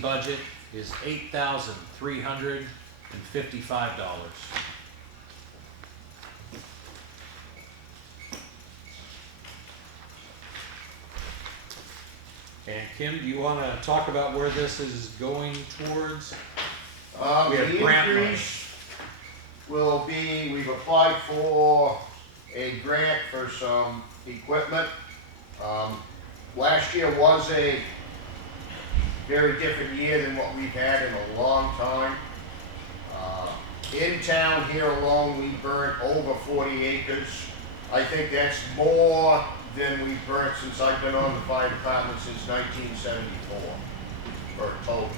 existing budget is $8,355. And Kim, do you want to talk about where this is going towards? We have The grant money. increase will be, we've applied for a grant for some equipment. Last year was a very different year than what we've had in a long time. In town here alone, we burnt over 40 acres. I think that's more than we've burnt since I've been on the fire department since 1974 for a total.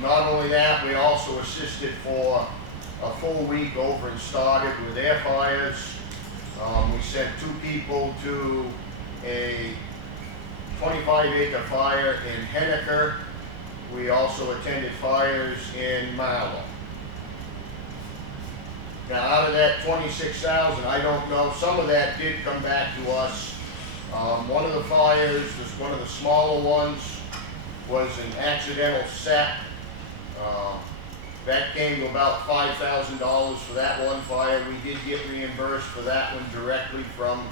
Not only that, we also assisted for a full week over in Stoddard with air fires. We sent 2 people to a 25-acre fire in Henniker. We also attended fires in Marlow. Now, out of that 26,000, I don't know, some of that did come back to us. One of the fires, just one of the smaller ones, was an accidental set. That came to about $5,000 for that one fire. We did get reimbursed for that one directly from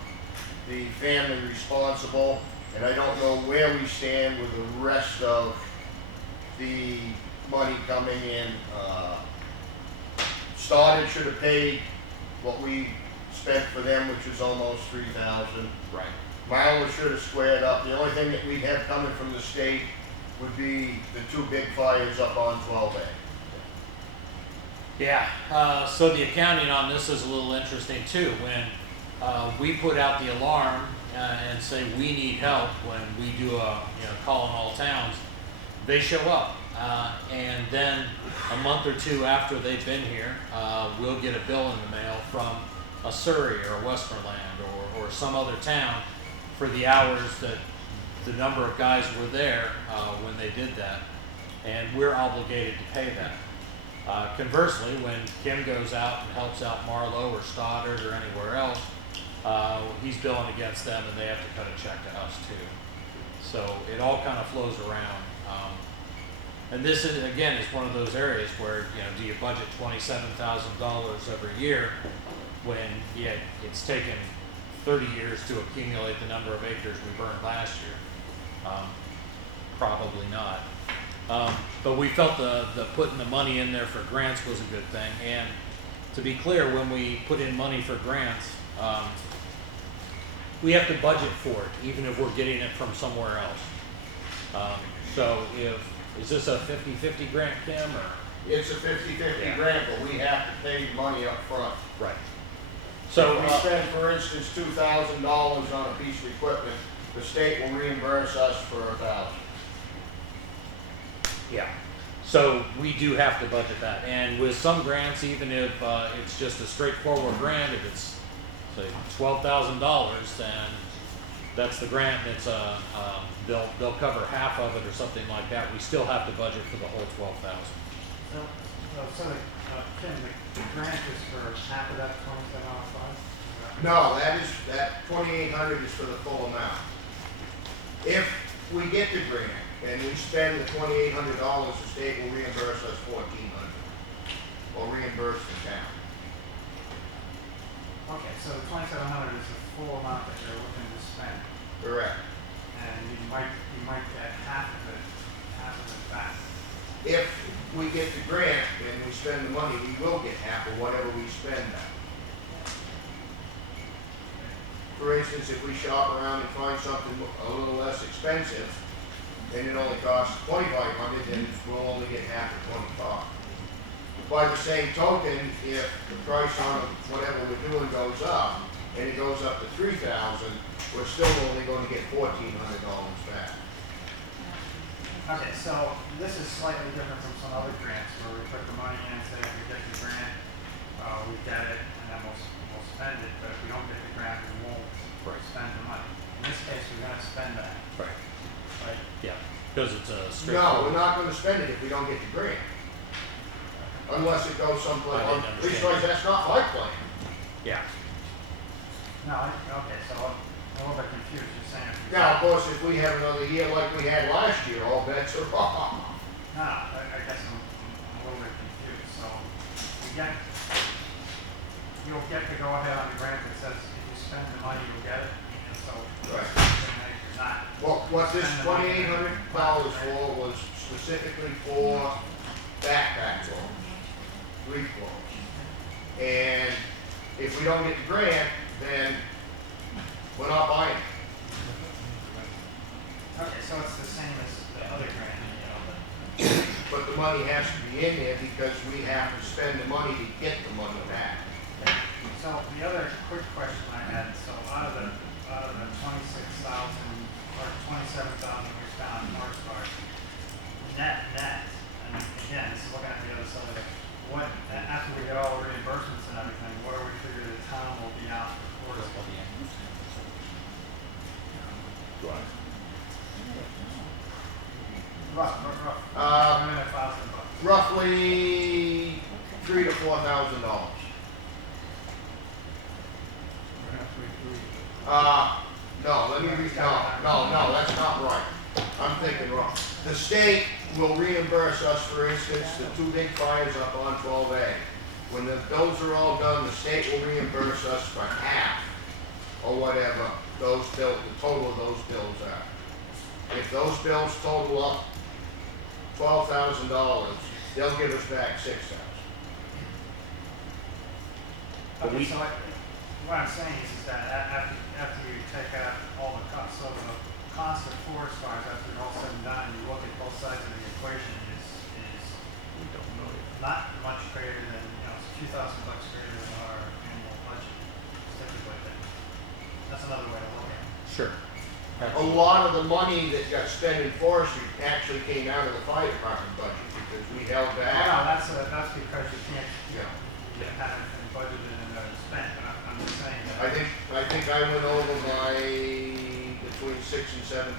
the family responsible. And I don't know where we stand with the rest of the money coming in. Stoddard should have paid what we spent for them, which was almost $3,000. Right. Marlow should have squared up. The only thing that we'd have coming from the state would be the 2 big fires up on 12A. Yeah, so the accounting on this is a little interesting too. When we put out the alarm and say we need help, when we do a call in all towns, they show up. And then a month or 2 after they've been here, we'll get a bill in the mail from a Surrey or a Westmoreland or some other town for the hours that the number of guys were there when they did that, and we're obligated to pay that. Conversely, when Kim goes out and helps out Marlow or Stoddard or anywhere else, he's billing against them and they have to cut a check to us too. So it all kind of flows around. And this is, again, is one of those areas where, do you budget $27,000 every year when it's taken 30 years to accumulate the number of acres we burned last year? Probably not. But we felt the putting the money in there for grants was a good thing. And to be clear, when we put in money for grants, we have to budget for it, even if we're getting it from somewhere else. So is this a 50-50 grant, Kim, or? It's a 50-50 grant, but we have to pay money up front. Right. So if we spend, for instance, $2,000 on a piece of equipment, the state will reimburse us for $1,000. Yeah. So we do have to budget that. And with some grants, even if it's just a straightforward grant, if it's, say, $12,000, then that's the grant. It's they'll cover half of it or something like that. We still have to budget for the whole $12,000. Tim, the grant is for half of that 2705? No, that 2,800 is for the full amount. If we get the grant and we spend the $2,800, the state will reimburse us $1,400, or reimburse the town. Okay, so the 2,700 is the full amount that you're looking to spend, Correct. and you might get half of it back. If we get the grant and we spend the money, we will get half of whatever we spend back. For instance, if we shop around and find something a little less expensive, and it only costs $2,500, then we'll only get half of $25. By the same token, if the price on whatever we're doing goes up, and it goes up to $3,000, we're still only going to get $1,400 back. Okay, so this is slightly different from some other grants where we put the money in and say, if we get the grant, we get it, and then we'll spend it, but if we don't get the grant, we won't spend the money. In this case, we're gonna spend that. Right. Right? Yeah. Because it's a No, straightforward. we're not going to spend it if we don't get the grant. Unless it goes someplace. I didn't understand. Leastwise, that's not my plan. Yeah. No, okay, so a little bit confused, you're saying if we. Now, of course, if we have another year like we had last year, all bets are off. No, I guess I'm a little bit confused, so you'll get to go ahead on the grant that says if you spend the money, you'll get it, and so. Right. You're not. Well, what this spend the money $2,800 for was specifically for backpack loans, leaf loans. And if we don't get the grant, then we're not buying it. Okay, so it's the same as the other grant, but. But the money has to be in there because we have to spend the money to get the money back. So the other quick question I had, so out of the 26,000 or 27,000 we spent on North Star, net, and again, this is looking at the other side of it, what, after we get all the reimbursements and everything, what do we figure the town will be out for? Rough. $1,000. Roughly $3,000 to $4,000. No, let me no, that's not right. I'm thinking wrong. The state will reimburse us, for instance, the two big fires up on 12A. When those are all done, the state will reimburse us for half or whatever those bills, the total of those bills are. If those bills total up $12,000, they'll give us back $6,000. Okay, so what I'm saying is that after you take out all the costs, so the cost of forest fires after it's all said and done, you look at both sides of the equation is not much greater than, it's $2,000 greater than our annual budget. Typically, that's another way to look at it. Sure. A lot of the money that got spent in forestry actually came out of the fire department budget because we held No, back. that's because you can't, you didn't have anything budgeted and spent, but I'm just saying that. I think I went over by between $6,000 and $7,000.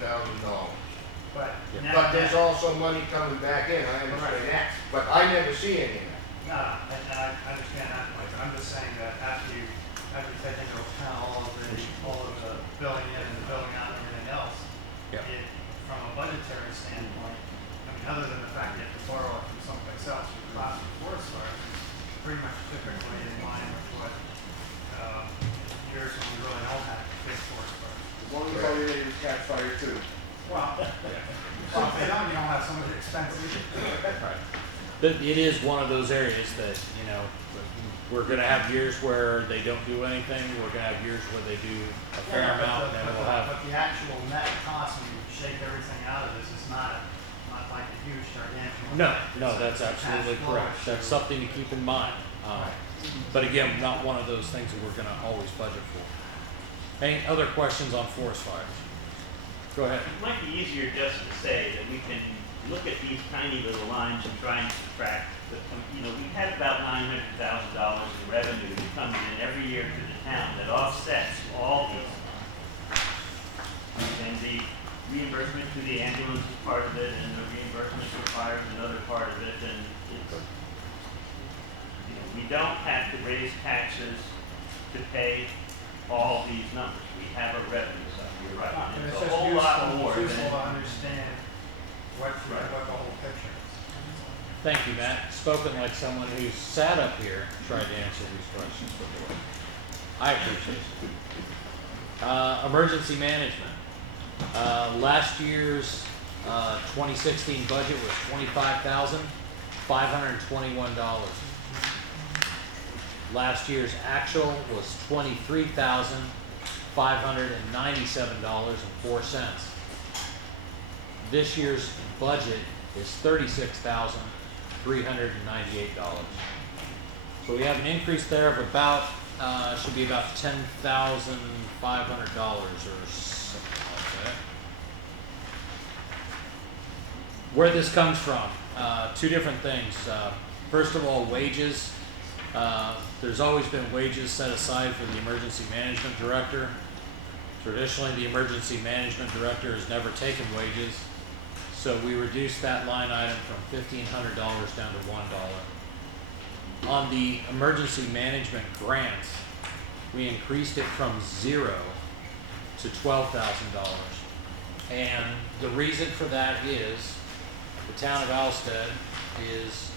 But now. But there's also money coming back in, I understand that, but I never see any of that. No, and I understand that, Mike, but I'm just saying that after you take into account all of the billing in and the billing out and everything else, Yeah. from a budgetary standpoint, I mean, other than the fact you have to borrow it from someplace else, your cost of forest fires is pretty much typically in line with what, years when we really don't have big forest fires. As long as all your neighbors catch fire too. Well, if they don't, you don't have some of the expenses. Right. But it is one of those areas that, we're gonna have years where they don't do anything, we're gonna have years where they do a fair amount, and we'll have. But the actual net cost, when you shake everything out of this, is not like a huge gigantic. No, that's absolutely correct. That's something to keep in mind. But again, not one of those things that we're gonna always budget for. Any other questions on forest fires? Go ahead. It might be easier just to say that we can look at these tiny little lines and try and subtract. We have about $900,000 in revenue that comes in every year to the town that offsets all these. And the reimbursement to the ambulance is part of it, and the reimbursement to fire is another part of it, and it's, we don't have to raise taxes to pay all these numbers. We have a revenue side, you're right. And And it's it's a just whole lot more useful to than. understand what the whole picture is. Thank you, Matt. Spoken like someone who's sat up here trying to answer these questions before. I appreciate it. Emergency management. Last year's 2016 budget was $25,521. Last year's actual was $23,597.04. This year's budget is $36,398. So we have an increase there of about, should be about $10,500 or something like that. Where this comes from, two different things. First of all, wages. There's always been wages set aside for the emergency management director. Traditionally, the emergency management director has never taken wages, so we reduced that line item from $1,500 down to $1. On the emergency management grants, we increased it from 0 to $12,000. And the reason for that is the town of Alstead is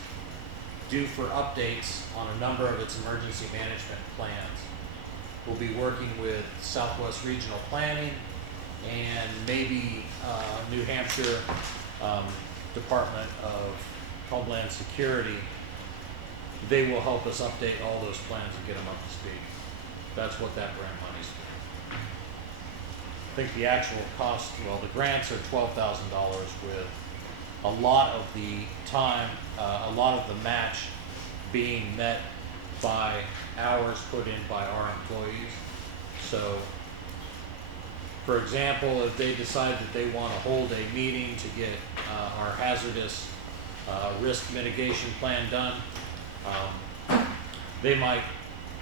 due for updates on a number of its emergency management plans. We'll be working with Southwest Regional Planning and maybe New Hampshire Department of Homeland Security. They will help us update all those plans and get them up to speed. That's what that grant money's for. I think the actual cost, well, the grants are $12,000 with a lot of the time, a lot of the match being met by hours put in by our employees. So, for example, if they decide that they want to hold a meeting to get our hazardous risk mitigation plan done, they might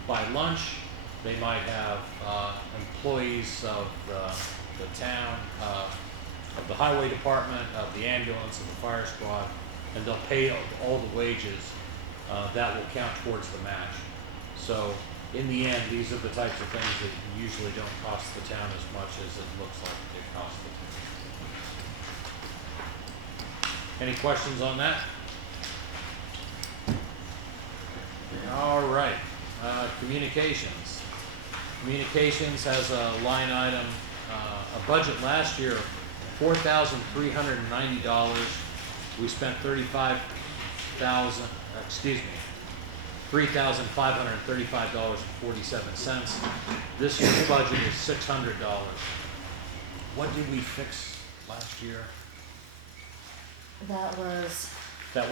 buy lunch, they might have employees of the town, of the highway department, of the ambulance, of the fire squad, and they'll pay all the wages. That will count towards the match. So in the end, these are the types of things that usually don't cost the town as much as it looks like it costs the town. Any questions on that? All right, communications. Communications has a line item, a budget last year, $4,390. We spent $3,535.47. This year's budget is $600. What did we fix last year? That was The the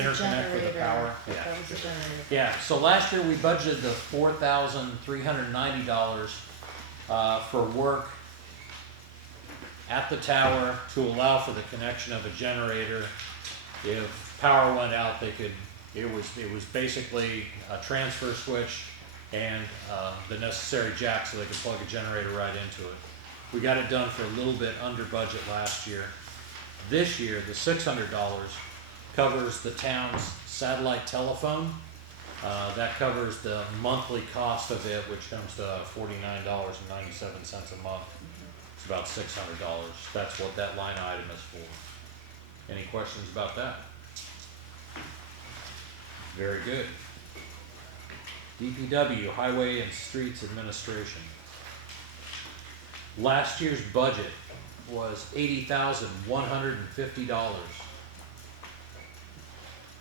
interconnect for the generator. power? That was the generator. Yeah, so last year we budgeted the $4,390 for work at the tower to allow for the connection of a generator. If power went out, it was basically a transfer switch and the necessary jack so they could plug a generator right into it. We got it done for a little bit under budget last year. This year, the $600 covers the town's satellite telephone. That covers the monthly cost of it, which comes to $49.97 a month. It's about $600. That's what that line item is for. Any questions about that? Very good. DPW, Highway and Streets Administration. Last year's budget was $80,150.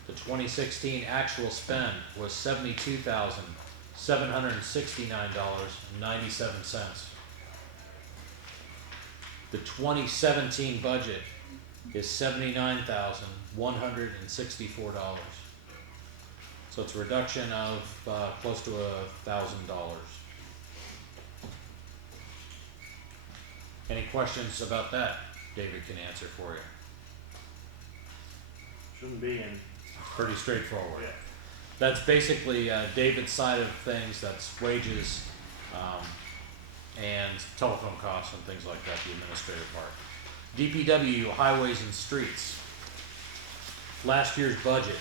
The 2016 actual spend was $72,769.97. The 2017 budget is $79,164. So it's a reduction of close to $1,000. Any questions about that? David can answer for you. Shouldn't be in. Pretty straightforward. Yeah. That's basically David's side of things. That's wages and telephone costs and things like that, the administrative part. DPW, Highways and Streets. Last year's budget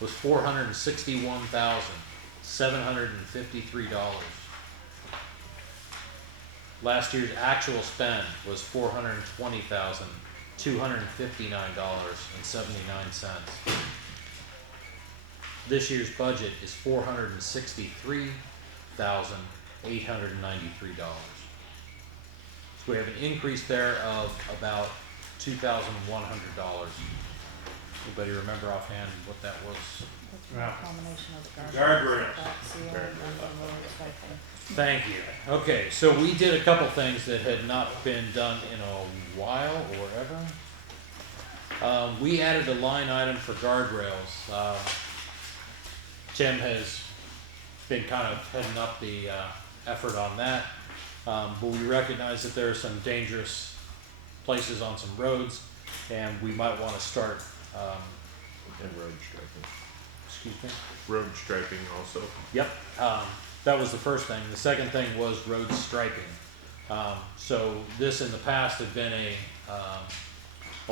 was $461,753. Last year's actual spend was $420,259.79. This year's budget is $463,893. So we have an increase there of about $2,100. Anybody remember offhand what that was? That's a Yeah. combination of the Guardrails. back seal and the lower striking. Thank you. Okay, so we did a couple things that had not been done in a while or ever. We added a line item for guardrails. Tim has been kind of heading up the effort on that. But we recognize that there are some dangerous places on some roads, and we might want to start, And road striping. excuse me? Road striping also. Yep, that was the first thing. The second thing was road striping. So this in the past had been a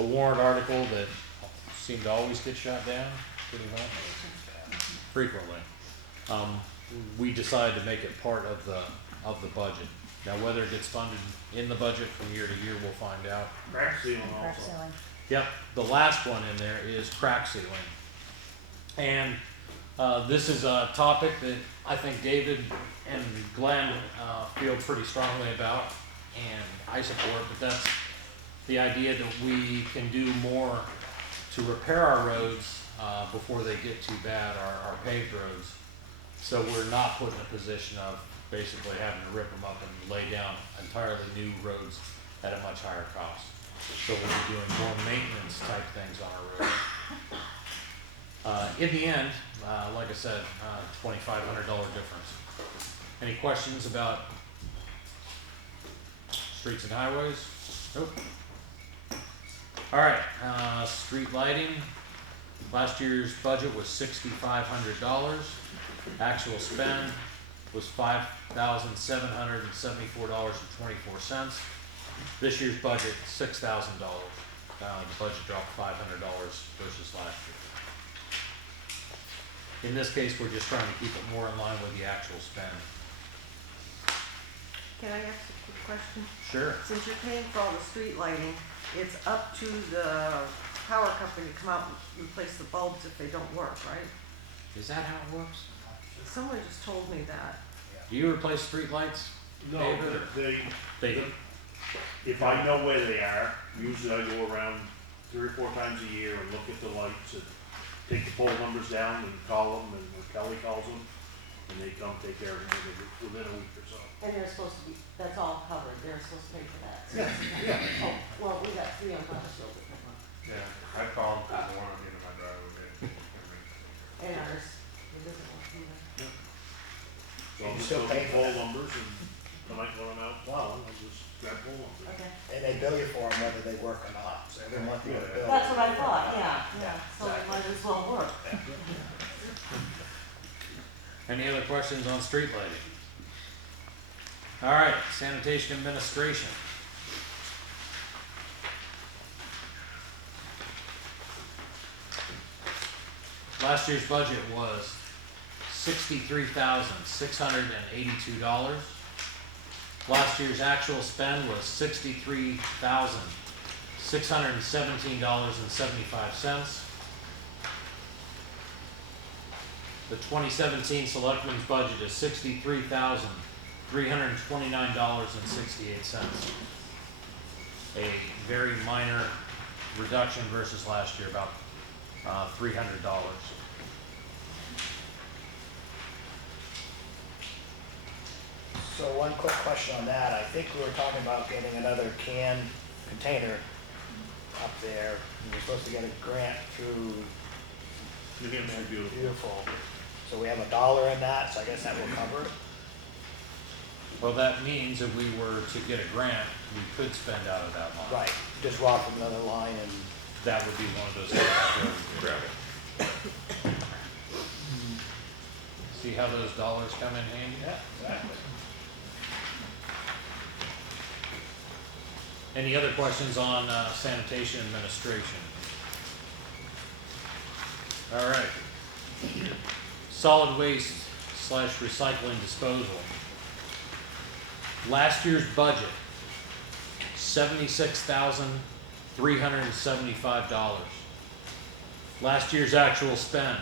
warrant article that seemed to always get shot down, pretty much, frequently. We decided to make it part of the budget. Now, whether it gets funded in the budget from year to year, we'll find out. Crack sealing Crack also. ceiling. Yep, the last one in there is crack sealing. And this is a topic that I think David and Glenn feel pretty strongly about, and I support, but that's the idea that we can do more to repair our roads before they get too bad, our paved roads. So we're not put in a position of basically having to rip them up and lay down entirely new roads at a much higher cost. So we'll be doing more maintenance type things on our roads. In the end, like I said, $2,500 difference. Any questions about streets and highways? Nope. All right, street lighting. Last year's budget was $6,500. Actual spend was $5,774.24. This year's budget, $6,000. The budget dropped $500 versus last year. In this case, we're just trying to keep it more in line with the actual spend. Can I ask a quick question? Sure. Since you're paying for all the street lighting, it's up to the power company to come out and replace the bulbs if they don't work, right? Is that how it works? Someone just told me that. Do you replace street lights? No, David, or- They, if I know where they are, usually I go around 3 or 4 times a year and look at the lights and take the pole numbers down and call them, and Kelly calls them, and they come take care of it within a week or so. And they're supposed to be, that's all covered, they're supposed to pay for that. So Yeah. Oh, well, we got 3 on Cottage Hill. Yeah, I called the one at the end of my driveway. And ours, invisible, even. So I'll You just still look pay at for pole that? numbers, and tonight when I'm out plowing, I'll just grab pole numbers. Okay, And they bill you for them whether they work or not, so every month you get a bill. that's what I thought, yeah, so it might as well work. any other questions on street lighting? All right, sanitation administration. Last year's budget was $63,682. Last year's actual spend was $63,617.75. The 2017 selectmen's budget is $63,329.68. A very minor reduction versus last year, about $300. So one quick question on that, I think we were talking about getting another can container up there. We were supposed to get a grant through New Hampshire beautiful. Beautiful. So we have $1 in that, so I guess that will cover it. Well, that means if we were to get a grant, we could spend out of that line. Right, just draw from another line and, That would be one of those things where we grab it. See how those dollars come in handy? yeah, exactly. Any other questions on sanitation administration? All right. Solid waste / recycling disposal. Last year's budget, $76,375. Last year's actual spend,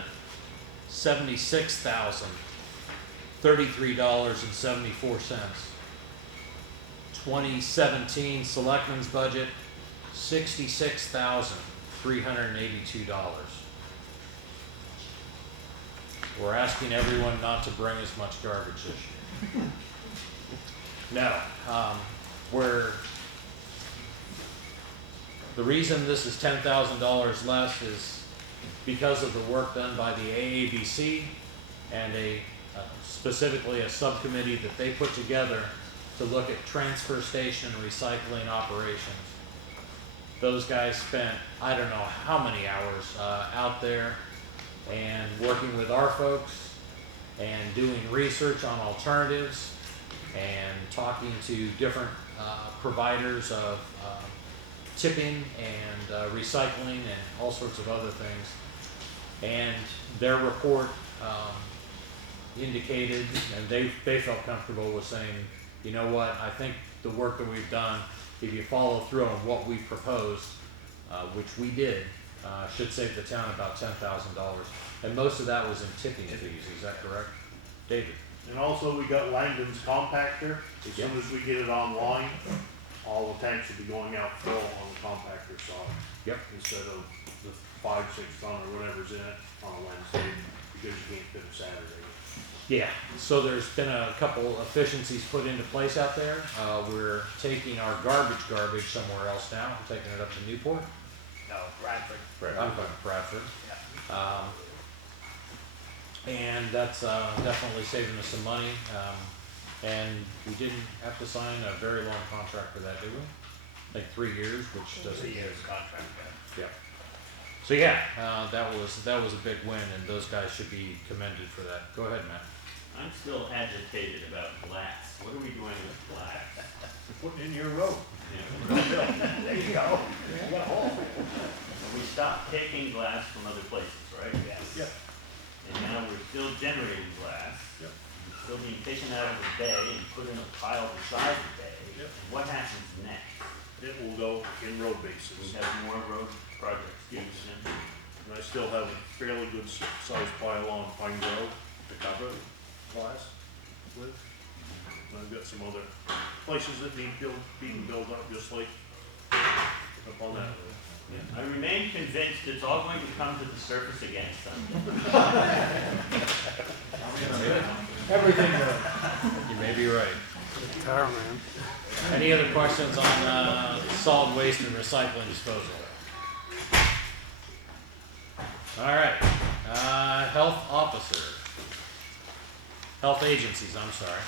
$76,033.74. 2017 selectmen's budget, $66,382. We're asking everyone not to bring as much garbage this year. No, the reason this is $10,000 less is because of the work done by the AABC and specifically a subcommittee that they put together to look at transfer station recycling operations. Those guys spent, I don't know how many hours out there and working with our folks and doing research on alternatives and talking to different providers of tipping and recycling and all sorts of other things. And their report indicated, and they felt comfortable with saying you know what, I think the work that we've done, if you follow through on what we proposed, which we did, should save the town about $10,000. And most of that was in tipping fees, is that correct? David? And also, we got Langdon's compactor. As Yep. soon as we get it online, all the tanks will be going out full on the compactor side. Yep. Instead of the 5, 6 ton or whatever's in it on a Wednesday, because you can't fit a Saturday. Yeah, so there's been a couple efficiencies put into place out there. We're taking our garbage somewhere else now, we're taking it up to Newport. No, Bradford. Bradford. Yeah. And that's definitely saving us some money. And we didn't have to sign a very long contract for that, did we? Like 3 years, which doesn't. 3 years contract, yeah. Yeah. So yeah, that was a big win, and those guys should be commended for that. Go ahead, Matt. I'm still agitated about glass. What are we doing with glass? Put it in your road. Yeah. There you go. You got a hole. We stopped taking glass from other places, right? Yes. Yep. And now we're still generating glass. Yep. It's still being taken out of the bay and put in a pile beside the bay. Yep. And what happens next? It will go in road We bases. have more road projects Yes. coming in. And I still have a fairly good sized pile on Pine Grove to cover glass with. And I've got some other places that need being built up, just like up on that road. I remain convinced it's all going to come to the surface again someday. Everything good. You may be right. Any other questions on solid waste and recycling disposal? All right, health agencies, I'm sorry.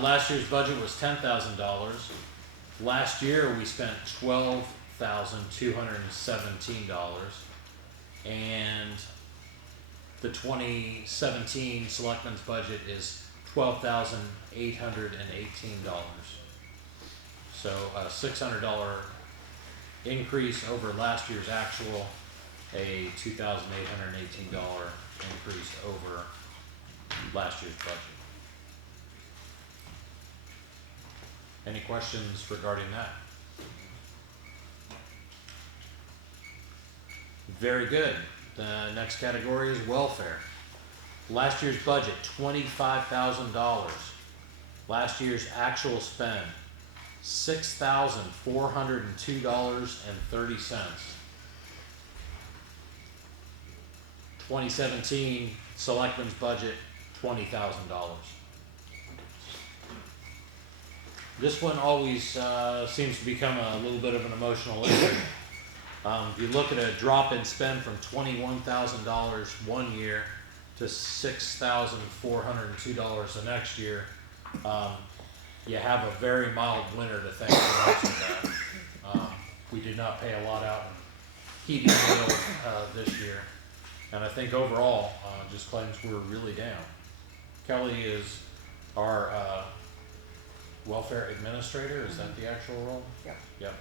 Last year's budget was $10,000. Last year, we spent $12,217. And the 2017 selectmen's budget is $12,818. So a $600 increase over last year's actual, a $2,818 increase over last year's budget. Any questions regarding that? Very good. The next category is welfare. Last year's budget, $25,000. Last year's actual spend, $6,402.30. 2017 selectmen's budget, $20,000. This one always seems to become a little bit of an emotional issue. If you look at a drop in spend from $21,000 one year to $6,402 the next year, you have a very mild winter to thank for most of that. We did not pay a lot out in heating oil this year, and I think overall, just claims we're really down. Kelly is our welfare administrator, is that the actual role? Yep. Yep.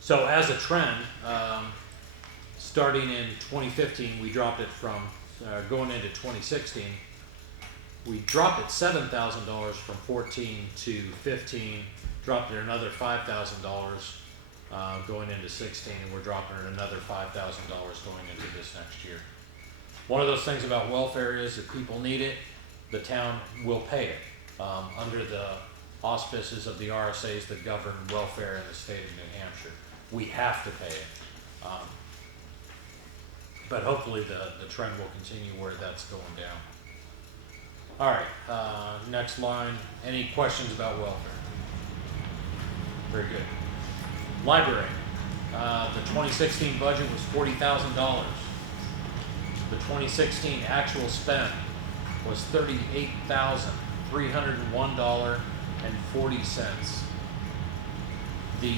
So as a trend, starting in 2015, we dropped it from, going into 2016, we dropped it $7,000 from 14 to 15, dropped it another $5,000 going into 16, and we're dropping it another $5,000 going into this next year. One of those things about welfare is if people need it, the town will pay it under the auspices of the RSAs that govern welfare in the state of New Hampshire. We have to pay it. But hopefully the trend will continue where that's going down. All right, next line. Any questions about welfare? Very good. Library. The 2016 budget was $40,000. The 2016 actual spend was $38,301.40. The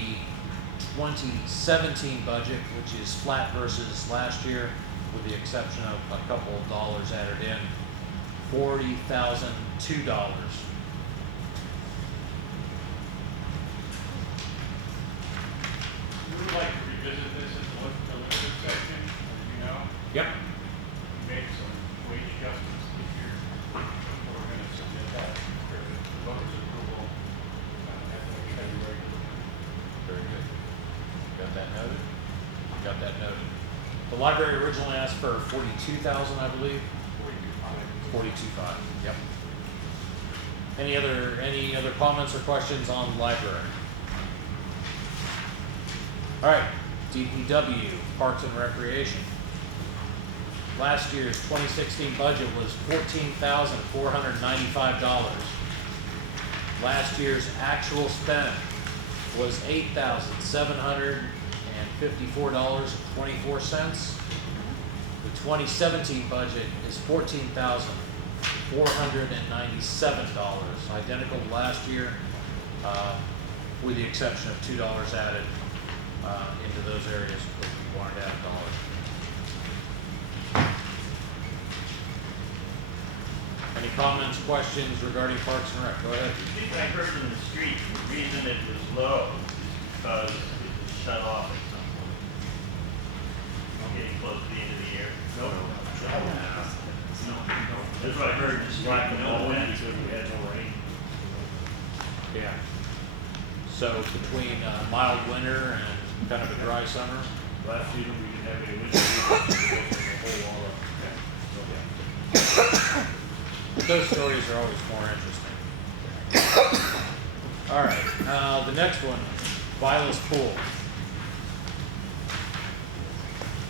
2017 budget, which is flat versus last year, with the exception of a couple of dollars added in, $40,002. We would like to revisit this as a limited section, as you know. Yep. We made some wage adjustments this year. Or got that noted. The library originally asked for 42,000, I believe. 42.5. Yep. Any other comments or questions on the library? All right, DPW, Parks and Recreation. Last year's 2016 budget was $14,495. Last year's actual spend was $8,754.24. The 2017 budget is $14,497, identical to last year, with the exception of $2 added into those areas if you wanted to add $1. Any comments, questions regarding Parks and Rec? Go ahead. I think I heard in the street, the reason it was low is because it was shut off at some point. Getting close to the end of the year. No. That's what I heard, just Black and know all that. because we had no rain. Yeah. So between mild winter and kind of a dry summer. Last season, we didn't have any winter season, so it wasn't a whole lot of, Those stories are always more interesting. All right, the next one, Vilas Pool.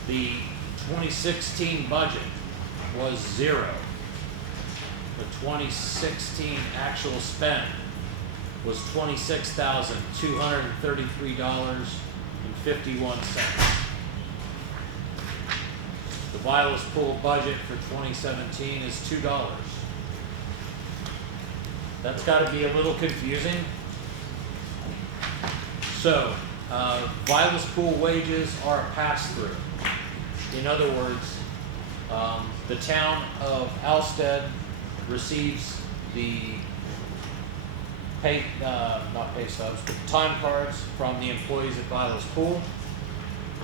The 2016 budget was $0. The 2016 actual spend was $26,233.51. The Vilas Pool budget for 2017 is $2. That's got to be a little confusing. So, Vilas Pool wages are a pass-through. In other words, the town of Alstead receives the not pay stubs, but time cards from the employees at Vilas Pool.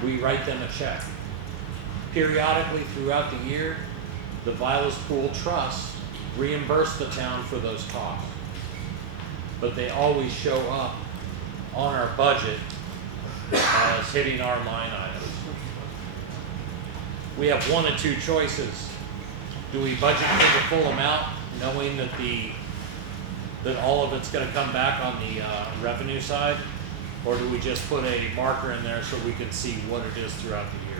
We write them a check. Periodically throughout the year, the Vilas Pool Trust reimburse the town for those costs. But they always show up on our budget as hitting our line items. We have one of two choices. Do we budget for the full amount, knowing that that all of it's going to come back on the revenue side, or do we just put a marker in there so we can see what it is throughout the year?